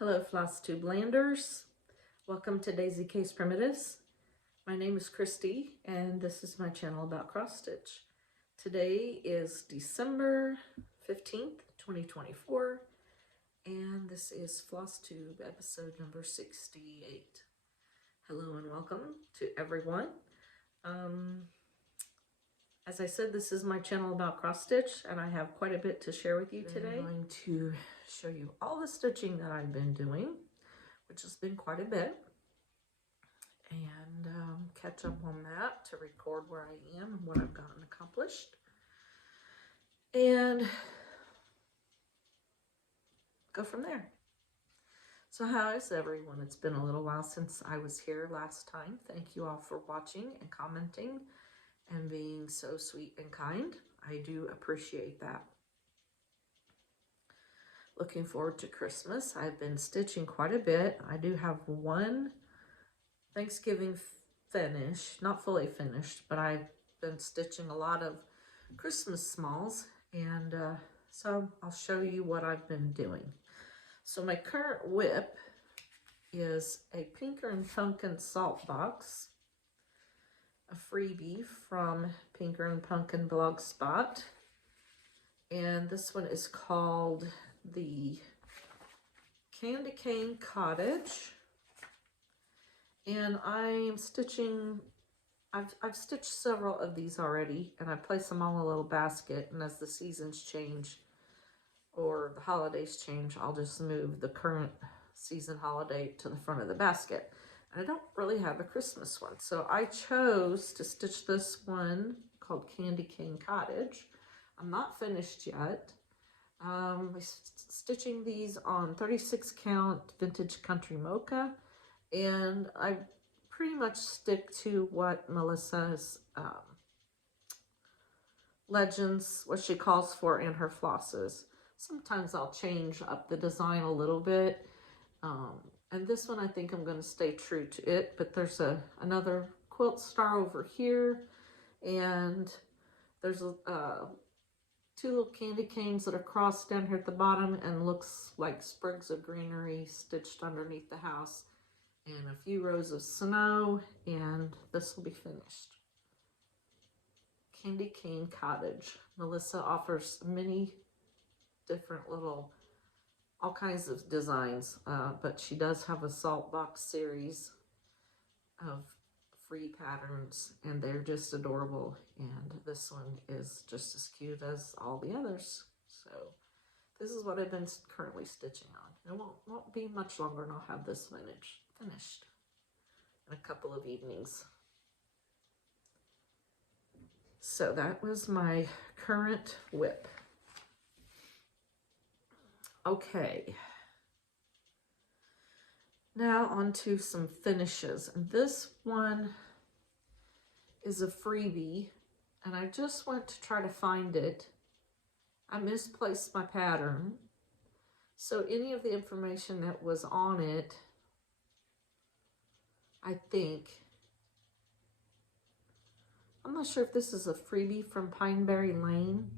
Hello FlossTube landers. Welcome to Daisy Case Primitives. My name is Christy and this is my channel about cross stitch. Today is December 15th, 2024 and this is FlossTube episode number 68. Hello and welcome to everyone. As I said, this is my channel about cross stitch and I have quite a bit to share with you today. I'm going to show you all the stitching that I've been doing, which has been quite a bit, and catch up on that to record where I am and what I've gotten accomplished, and go from there. So how is everyone? It's been a little while since I was here last time. Thank you all for watching and commenting and being so sweet and kind. I do appreciate that. Looking forward to Christmas. I've been stitching quite a bit. I do have one Thanksgiving finish, not fully finished, but I've been stitching a lot of Christmas smalls, and so I'll show you what I've been doing. So my current whip is a Pinker and Pumpkin salt box, a freebie from Pinker and Pumpkin Blogspot, and this one is called the Candy Cane Cottage, and I'm stitching, I've stitched several of these already, and I place them all in a little basket, and as the seasons change or the holidays change, I'll just move the current season holiday to the front of the basket. I don't really have a Christmas one, so I chose to stitch this one called Candy Cane Cottage. I'm not finished yet. I'm stitching these on 36 count vintage country mocha, and I pretty much stick to what Melissa's legends, what she calls for in her flosses. Sometimes I'll change up the design a little bit. And this one, I think I'm going to stay true to it, but there's another quilt star over here, and there's two little candy canes that are crossed down here at the bottom and looks like sprigs of greenery stitched underneath the house, and a few rows of snow, and this will be finished. Candy Cane Cottage. Melissa offers many different little all kinds of designs, but she does have a salt box series of free patterns, and they're just adorable, and this one is just as cute as all the others. So this is what I've been currently stitching on. It won't be much longer and I'll have this finished in a couple of evenings. So that was my current whip. Okay, now on to some finishes. And this one is a freebie, and I just went to try to find it. I misplaced my pattern, so any of the information that was on it, I think, I'm not sure if this is a freebie from Pineberry Lane.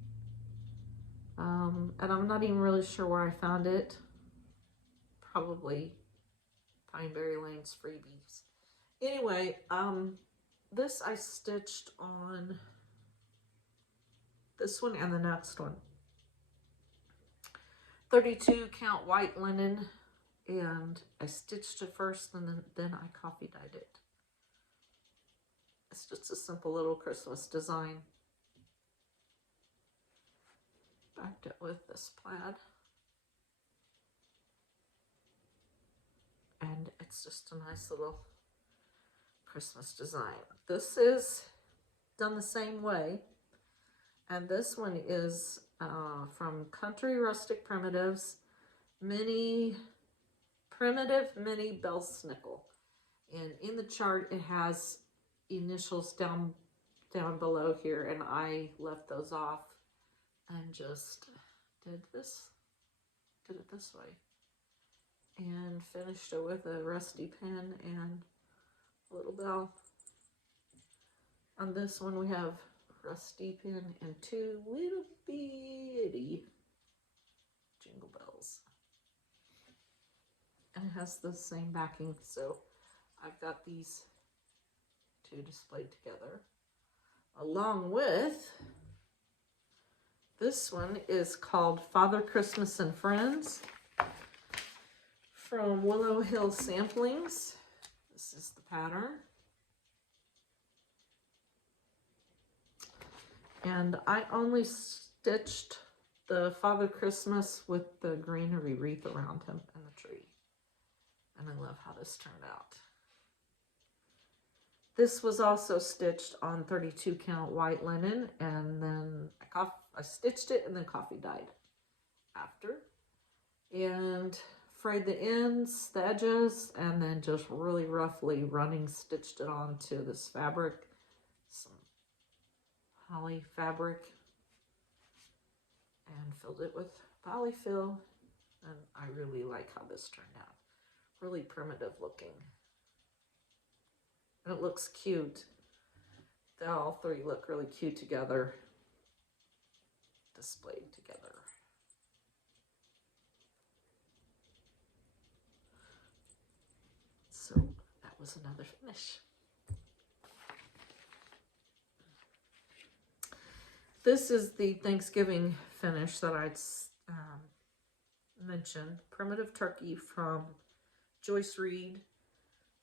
And I'm not even really sure where I found it. Probably Pineberry Lane's freebies. Anyway, this I stitched on this one and the next one. 32 count white linen, and I stitched it first and then I coffee dyed it. It's just a simple little Christmas design. Backed it with this plaid, and it's just a nice little Christmas design. This is done the same way, and this one is from Country Rustic Primitives, Primitive Mini Bell Snickle, and in the chart it has initials down below here, and I left those off and just did it this way, and finished it with a rusty pen and a little bell. On this one we have rusty pen and two little bitty jingle bells. and it has the same backing. So I've got these two displayed together, along with this one is called Father Christmas and Friends from Willow Hill Samplings. This is the pattern. And I only stitched the Father Christmas with the greenery wreath around him and the tree. And I love how this turned out. This was also stitched on 32 count white linen, and then I stitched it and then coffee dyed after. And frayed the ends, the edges, and then just really roughly running stitched it onto this fabric, some holly fabric, and filled it with polyfill. And I really like how this turned out. Really primitive looking. And it looks cute. They all three look really cute together, displayed together. So that was another finish. This is the Thanksgiving finish that I'd mentioned. Primitive Turkey from Joyce Reed.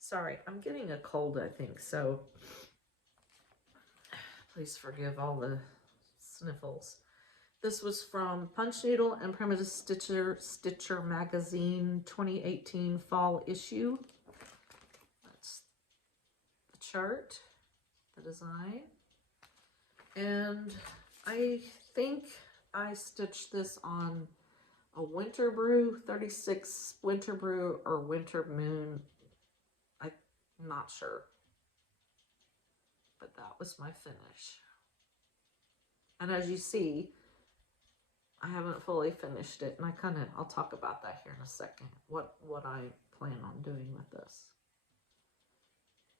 Sorry, I'm getting a cold, I think, so please forgive all the sniffles. This was from Punch Needle and Primitive Stitcher Magazine 2018 fall issue. That's the chart, the design. And I think I stitched this on a Winter Brew 36 Winter Brew or Winter Moon. I'm not sure, but that was my finish. And as you see, I haven't fully finished it, and I'll talk about that here in a second, what I plan on doing with this.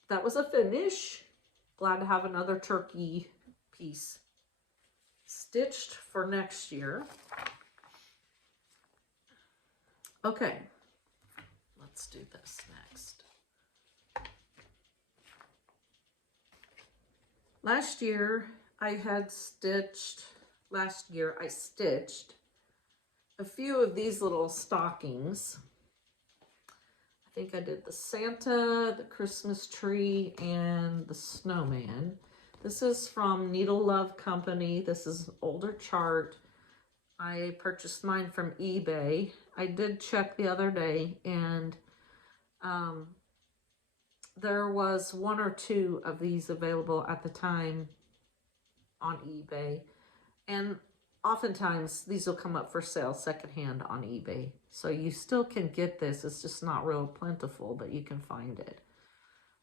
That was a finish. Glad to have another turkey piece stitched for next year. Okay, let's do this next. Last year I stitched a few of these little stockings. I think I did the Santa, the Christmas tree, and the snowman. This is from Needle Love Company. This is an older chart. I purchased mine from eBay. I did check the other day, and there was one or two of these available at the time on eBay. And oftentimes these will come up for sale secondhand on eBay. So you still can get this. It's just not real plentiful, but you can find it.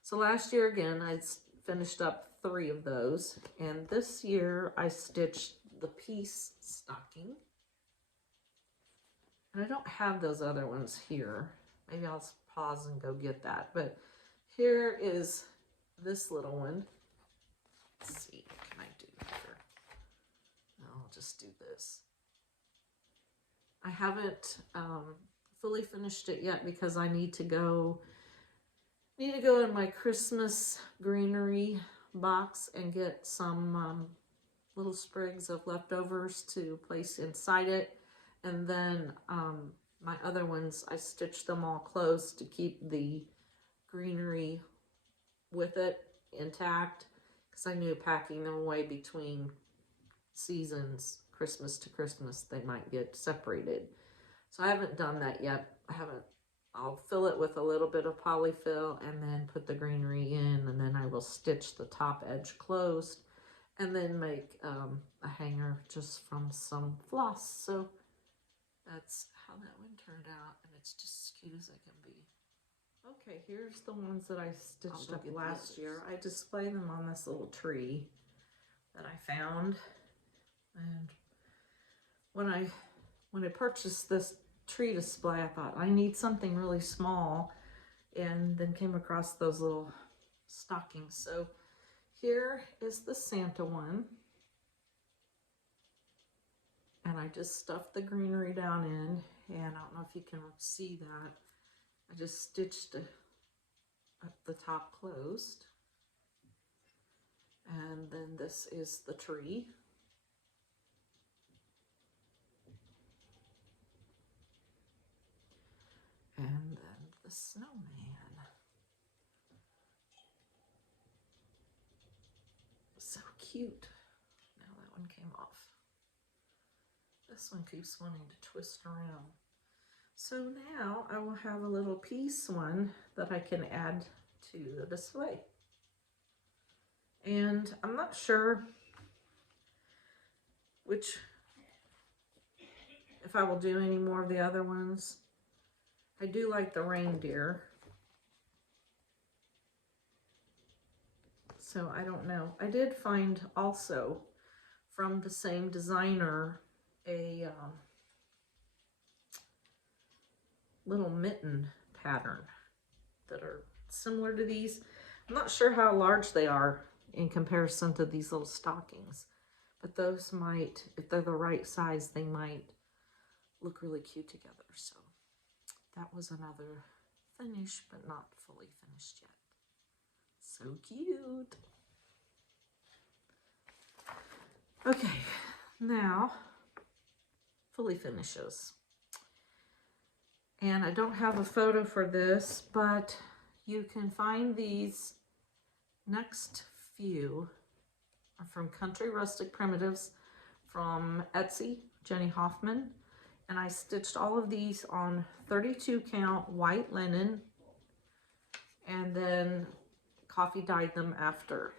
So last year, again, I finished up 3 of those. And this year I stitched the peace stocking. And I don't have those other ones here. Maybe I'll pause and go get that. But here is this little one. Let's see, what can I do here? I'll just do this. I haven't fully finished it yet because I need to go in my Christmas greenery box and get some little sprigs of leftovers to place inside it. And then my other ones, I stitched them all closed to keep the greenery with it intact, because I knew packing them away between seasons, Christmas to Christmas, they might get separated. So I haven't done that yet. I'll fill it with a little bit of polyfill and then put the greenery in, and then I will stitch the top edge closed and then make a hanger just from some floss. So that's how that one turned out, and it's just as cute as it can be. Okay, here's the ones that I stitched up last year. I display them on this little tree that I found. And when I purchased this tree display, I thought I need something really small, and then came across those little stockings. So here is the Santa one. And I just stuffed the greenery down in, and I don't know if you can see that. I just stitched up the top closed. And then this is the tree. And then the snowman. So cute. Now that one came off. This one keeps wanting to twist around. So now I will have a little piece one that I can add to the display. And I'm not sure if I will do any more of the other ones. I do like the reindeer. So I don't know. I did find also from the same designer a little mitten pattern that are similar to these. I'm not sure how large they are in comparison to these little stockings, but those might, if they're the right size, they might look really cute together. So that was another finish, but not fully finished yet. So cute. Okay, now fully finishes. And I don't have a photo for this, but you can find these next few are from Country Rustic Primitives from Etsy, Jenny Hoffman. And I stitched all of these on 32 count white linen and then coffee dyed them after.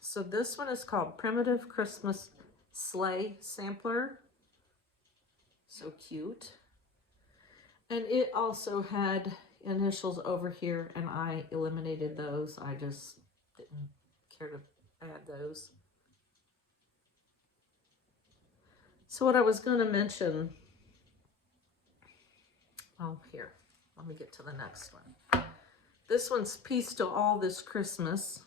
So this one is called Primitive Christmas Sleigh Sampler. So cute. And it also had initials over here, and I eliminated those. I just didn't care to add those. So what I was going to mention, oh, here, let me get to the next one. This one's Peace to All This Christmas.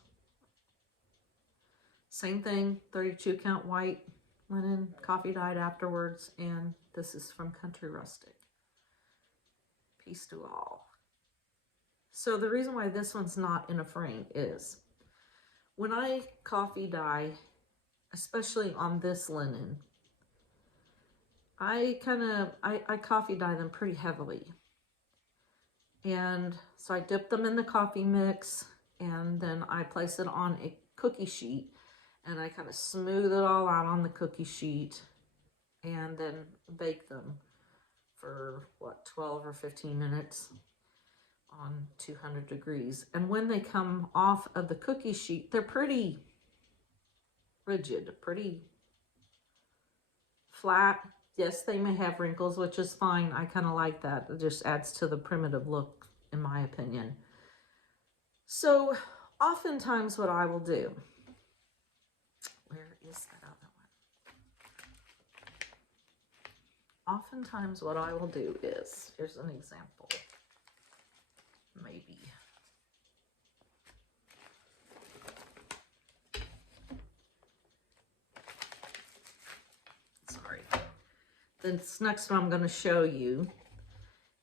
Same thing, 32 count white linen, coffee dyed afterwards, and this is from Country Rustic. Peace to all. So the reason why this one's not in a frame is when I coffee dye, especially on this linen, I coffee dye them pretty heavily. And so I dip them in the coffee mix, and then I place it on a cookie sheet, and I kind of smooth it all out on the cookie sheet, and then bake them for what, 12 or 15 minutes on 200 degrees. And when they come off of the cookie sheet, they're pretty rigid, pretty flat. Yes, they may have wrinkles, which is fine. I kind of like that. It just adds to the primitive look, in my opinion. So oftentimes what I will do, where is that other one? Oftentimes what I will do is, here's an example, maybe. Sorry. This next one I'm going to show you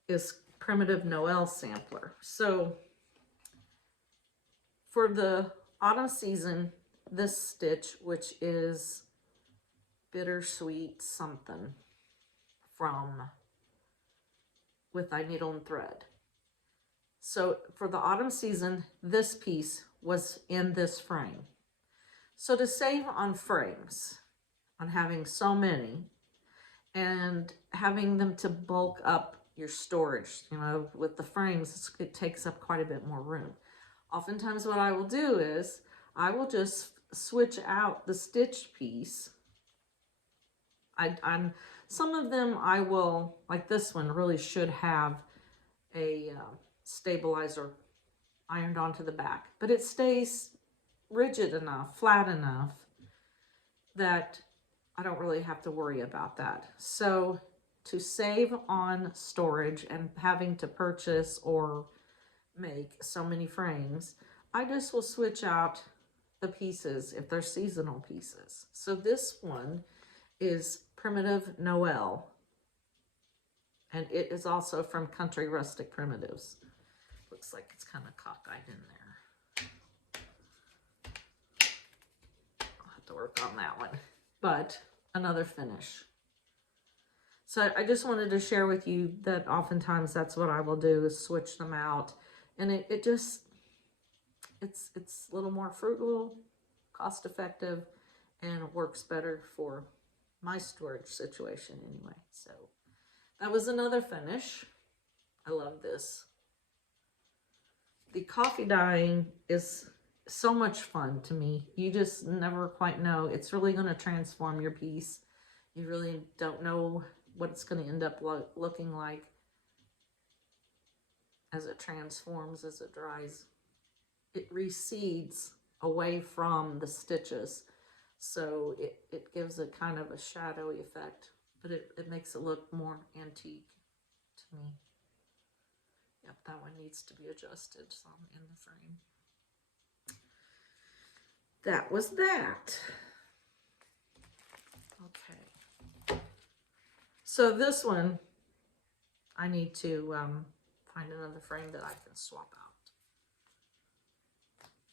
is Primitive Noel Sampler. So for the autumn season, this stitch, which is Bittersweet Something from With Thy Needle and Thread. So for the autumn season, this piece was in this frame. So to save on frames, on having so many, and having them to bulk up your storage, you know, with the frames, it takes up quite a bit more room. Oftentimes what I will do is, I will just switch out the stitch piece. Some of them I will, like this one really should have a stabilizer ironed onto the back, but it stays rigid enough, flat enough that I don't really have to worry about that. So to save on storage and having to purchase or make so many frames, I just will switch out the pieces if they're seasonal pieces. So this one is Primitive Noel And it is also from Country Rustic Primitives. Looks like it's kind of cockeyed in there. I'll have to work on that one. But another finish. So I just wanted to share with you that oftentimes that's what I will do, is switch them out. And it just, it's a little more frugal, cost effective, and it works better for my storage situation anyway. So that was another finish. I love this. The coffee dyeing is so much fun to me. You just never quite know. It's really going to transform your piece. You really don't know what it's going to end up looking like as it transforms, as it dries. It recedes away from the stitches, so it gives a kind of a shadowy effect, but it makes it look more antique to me. Yep, that one needs to be adjusted some in the frame. That was that. Okay. So this one, I need to find another frame that I can swap out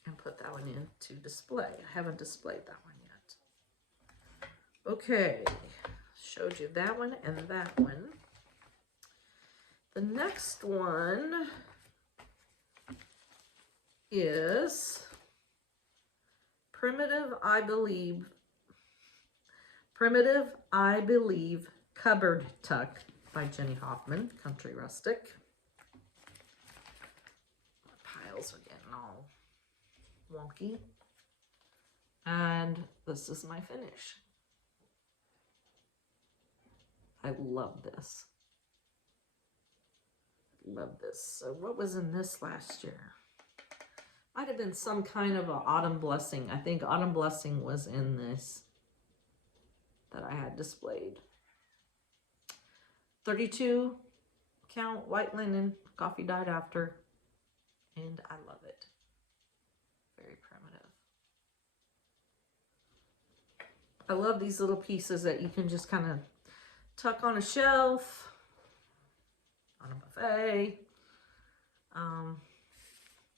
and put that one in to display. I haven't displayed that one yet. Okay, showed you that one and that one. The next one is Primitive, I Believe Cupboard Tuck by Jenny Hoffman, Country Rustic. My piles are getting all wonky. And this is my finish. I love this. Love this. So what was in this last year? Might have been some kind of an Autumn Blessing. I think Autumn Blessing was in this that I had displayed. 32 count white linen, coffee dyed after, and I love it. Very primitive. I love these little pieces that you can just kind of tuck on a shelf, on a buffet,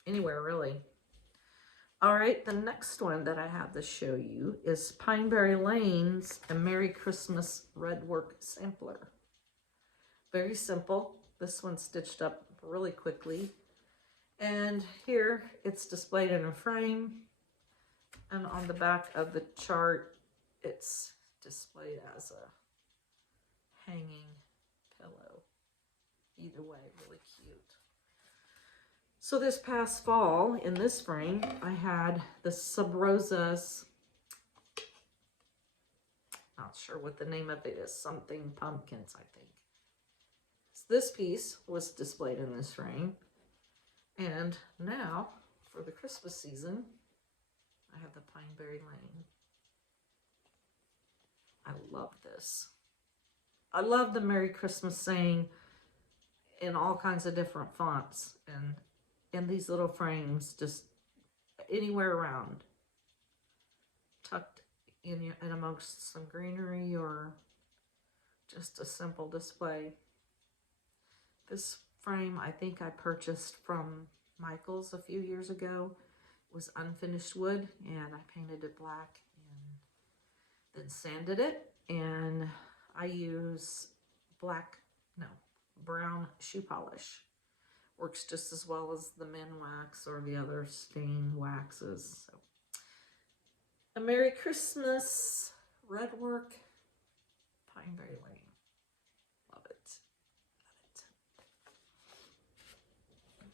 anywhere really. All right, the next one that I have to show you is Pineberry Lane's A Merry Christmas Red Work Sampler. Very simple. This one's stitched up really quickly. And here it's displayed in a frame. And on the back of the chart, it's displayed as a hanging pillow. Either way, really cute. So this past fall, in this frame, I had the Sub Rosa's, not sure what the name of it is, something pumpkins, I think. So this piece was displayed in this frame. And now, for the Christmas season, I have the Pineberry Lane. I love this. I love the Merry Christmas saying in all kinds of different fonts and in these little frames, just anywhere around, tucked in amongst some greenery or just a simple display. This frame I think I purchased from Michael's a few years ago. It was unfinished wood, and I painted it black and then sanded it, and I use brown shoe polish. Works just as well as the Min Wax or the other stain waxes. So, A Merry Christmas Red Work Pineberry Lane. Love it. Love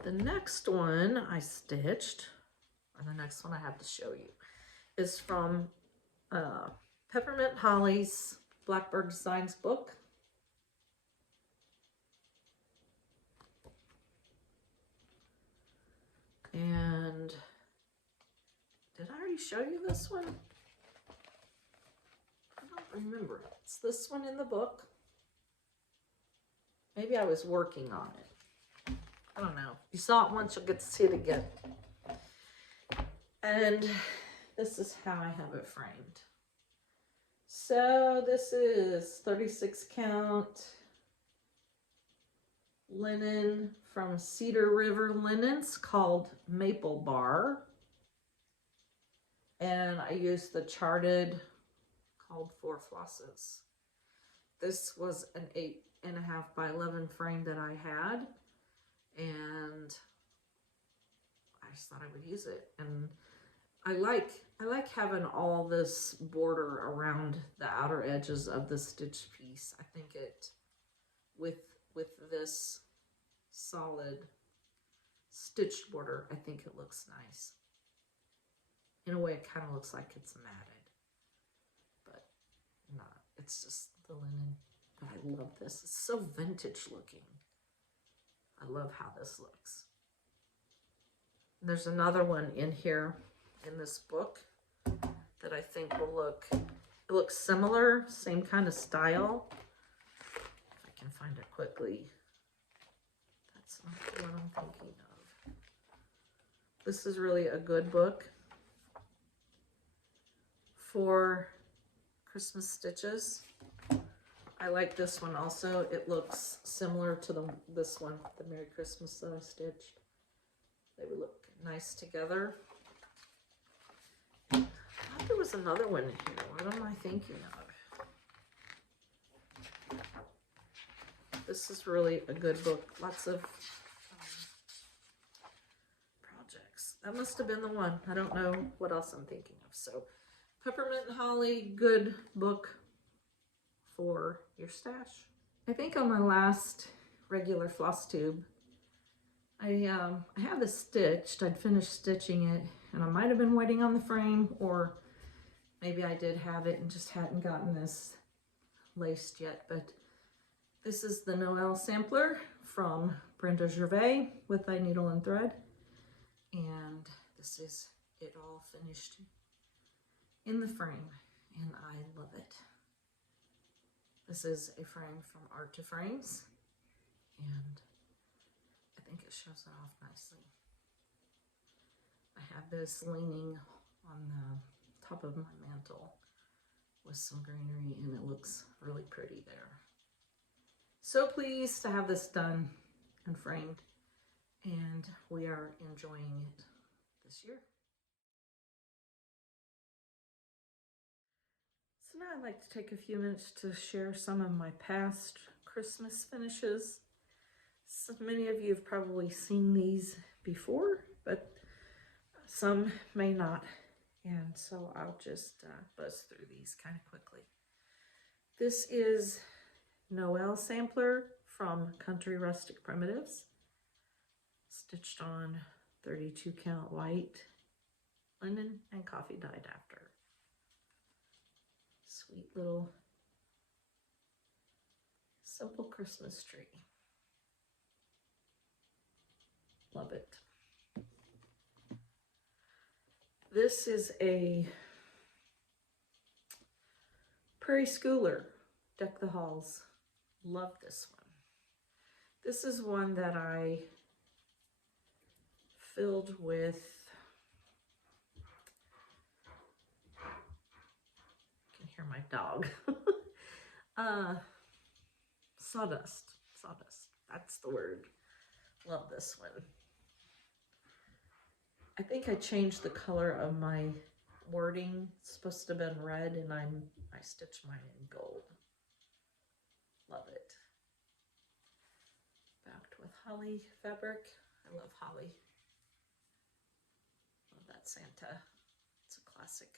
it. The next one I stitched, or the next one I have to show you, is from Peppermint Holly's Blackbird Designs book. And did I already show you this one? I don't remember. It's this one in the book. Maybe I was working on it. I don't know. If you saw it once, you'll get to see it again. And this is how I have it framed. So this is 36 count linen from Cedar River Linens called Maple Bar. And I used the charted called 4 flosses. This was an 8.5 by 11 frame that I had, and I just thought I would use it. And I like having all this border around the outer edges of the stitch piece. I think it, with this solid stitched border, I think it looks nice. In a way, it kind of looks like it's matted, but not. It's just the linen. But I love this. It's so vintage looking. I love how this looks. And there's another one in here in this book that I think will look, it looks similar, same kind of style. If I can find it quickly. That's not the one I'm thinking of. This is really a good book for Christmas stitches. I like this one also. It looks similar to this one, the Merry Christmas that I stitched. They would look nice together. I thought there was another one in here. What am I thinking of? This is really a good book. Lots of projects. That must have been the one. I don't know what else I'm thinking of. So, Peppermint and Holly, good book for your stash. I think on my last regular FlossTube, I had this stitched. I'd finished stitching it, and I might have been waiting on the frame, or maybe I did have it and just hadn't gotten this laced yet. But this is the Noel sampler from Brenda Gervais with Thy Needle and Thread, and this is it all finished in the frame, and I love it. This is a frame from Art to Frames, and I think it shows it off nicely. I have this leaning on the top of my mantle with some greenery, and it looks really pretty there. So pleased to have this done and framed, and we are enjoying it this year. So now I'd like to take a few minutes to share some of my past Christmas finishes. So many of you have probably seen these before, but some may not. And so I'll just buzz through these kind of quickly. This is Noel sampler from Country Rustic Primitives, stitched on 32 count white linen and coffee dyed after. Sweet little simple Christmas tree. Love it. This is a Prairie Schooler, Deck the Halls. Love this one. This is one that I filled with my dog. Sawdust. That's the word. Love this one. I think I changed the color of my wording. It's supposed to have been red, and I stitched mine in gold. Love it. Backed with holly fabric. I love holly. Love that Santa. It's a classic.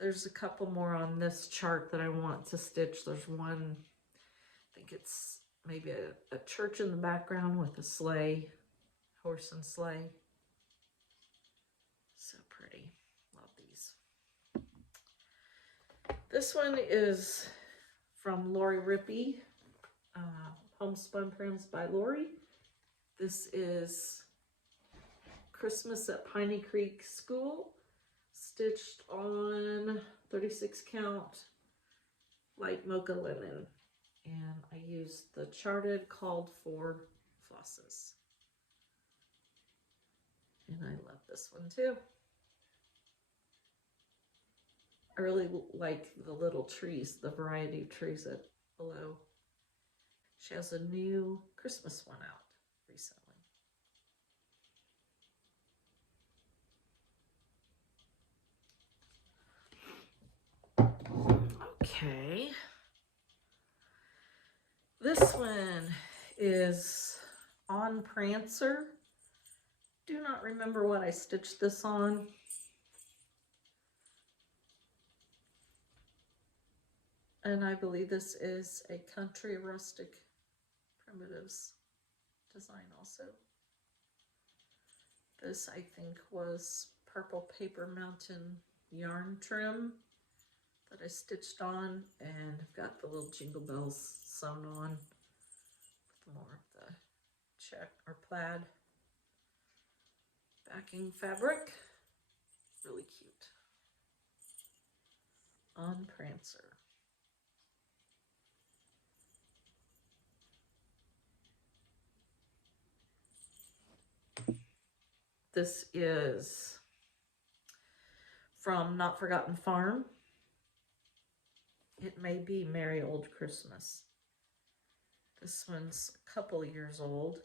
There's a couple more on this chart that I want to stitch. There's one, I think it's maybe a church in the background with a sleigh, horse and sleigh. So pretty. Love these. This one is from Lori Rippey, Homespun Prints by Lori. This is Christmas at Piney Creek School, stitched on 36 count light mocha linen, and I used the charted called for flosses, and I love this one too. I really like the little trees, the variety of trees that below. She has a new Christmas one out recently. Okay. This one is on Prancer. Do not remember what I stitched this on. And I believe this is a Country Rustic Primitives design also. This, I think, was Purple Paper Mountain yarn trim that I stitched on, and I've got the little jingle bells sewn on with more of the check or plaid backing fabric. Really cute. On Prancer. This is from Not Forgotten Farm. It May Be Merry Old Christmas. This one's a couple of years old,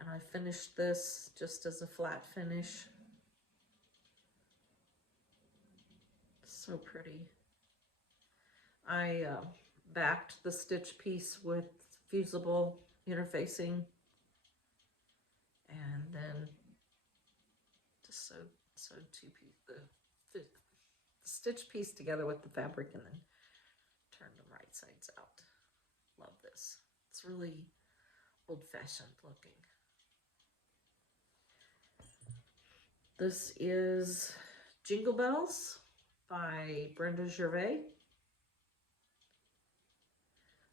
and I finished this just as a flat finish. So pretty. I backed the stitch piece with fusible interfacing, and then just sewed the stitch piece together with the fabric, and then turned them right sides out. Love this. It's really old-fashioned looking. This is Jingle Bells by Brenda Gervais.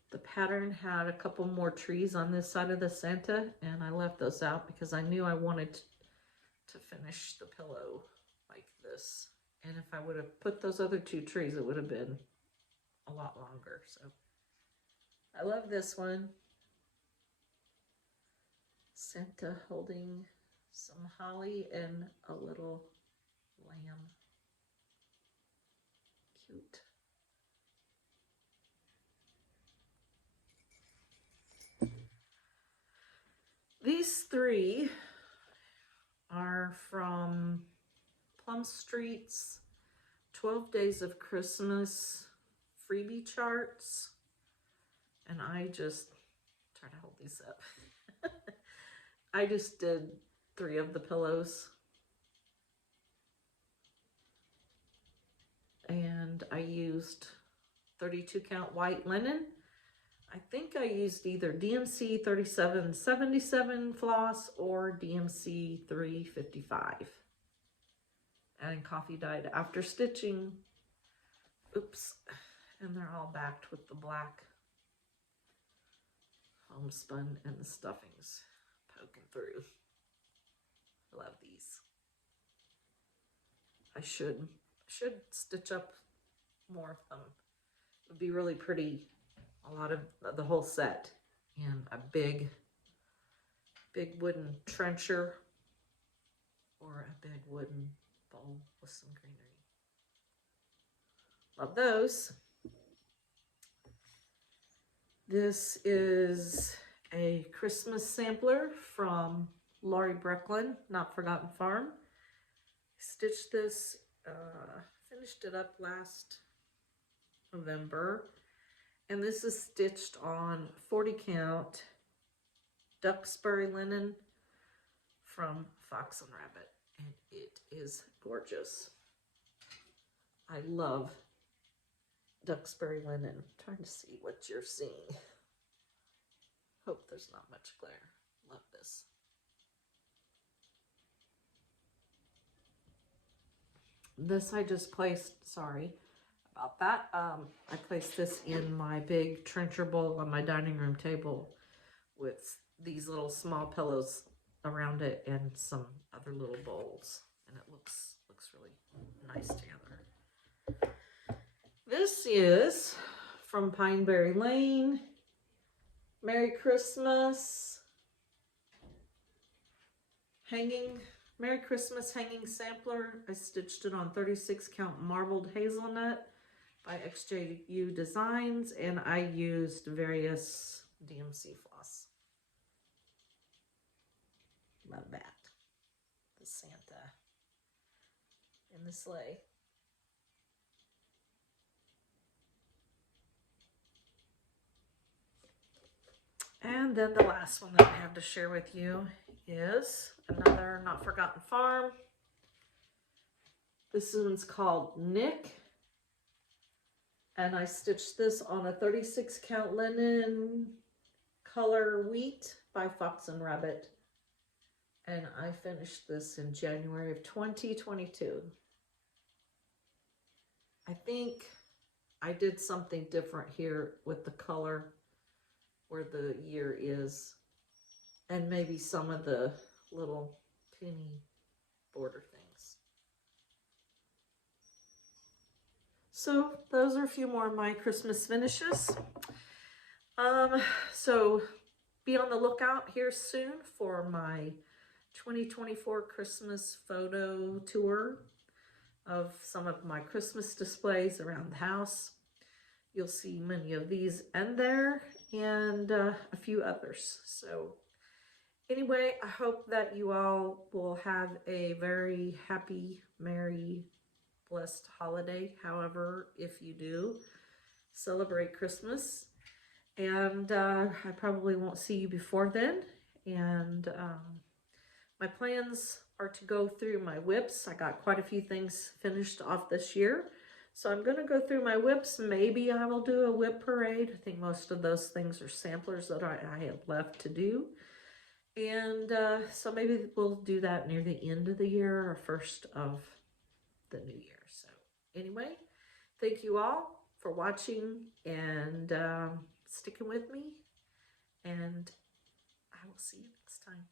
The pattern had a couple more trees on this side of the Santa, and I left those out because I knew I wanted to finish the pillow like this. And if I would have put those other two trees, it would have been a lot longer. So I love this one. Santa holding some holly and a little lamb. Cute. These three are from Plum Street's 12 Days of Christmas freebie charts. And I just try to hold these up. I just did 3 of the pillows. And I used 32 count white linen. I think I used either DMC 3777 floss or DMC 355. Adding coffee dyed after stitching. Oops. And they're all backed with the black homespun and the stuffings poking through. I love these. I should stitch up more of them. It would be really pretty. A lot of the whole set, and a big wooden trencher or a big wooden bowl with some greenery. Love those. This is a Christmas sampler from Laurie Brecklin, Not Forgotten Farm. Stitched this, finished it up last November. And this is stitched on 40 count Duxbury linen from Fox and Rabbit. And it is gorgeous. I love Duxbury linen. I'm trying to see what you're seeing. Hope there's not much glare. Love this. This I just placed, sorry about that. I placed this in my big trencher bowl on my dining room table with these little small pillows around it and some other little bowls, and it looks really nice together. This is from Pineberry Lane. Merry Christmas. Hanging Merry Christmas hanging sampler. I stitched it on 36 count marbled hazelnut by XJU Designs, and I used various DMC floss. Love that. The Santa in the sleigh. And then the last one that I have to share with you is another Not Forgotten Farm. This one's called Nick. And I stitched this on a 36 count linen color wheat by Fox and Rabbit. And I finished this in January of 2022. I think I did something different here with the color where the year is, and maybe some of the little teeny border things. So those are a few more of my Christmas finishes. So be on the lookout here soon for my 2024 Christmas photo tour of some of my Christmas displays around the house. You'll see many of these and there, and a few others. So anyway, I hope that you all will have a very happy, merry, blessed holiday. However, if you do celebrate Christmas, and I probably won't see you before then. And my plans are to go through my whips. I got quite a few things finished off this year. So I'm going to go through my whips. Maybe I will do a whip parade. I think most of those things are samplers that I have left to do. And so maybe we'll do that near the end of the year or first of the new year. So anyway, thank you all for watching and sticking with me. And I will see you next time.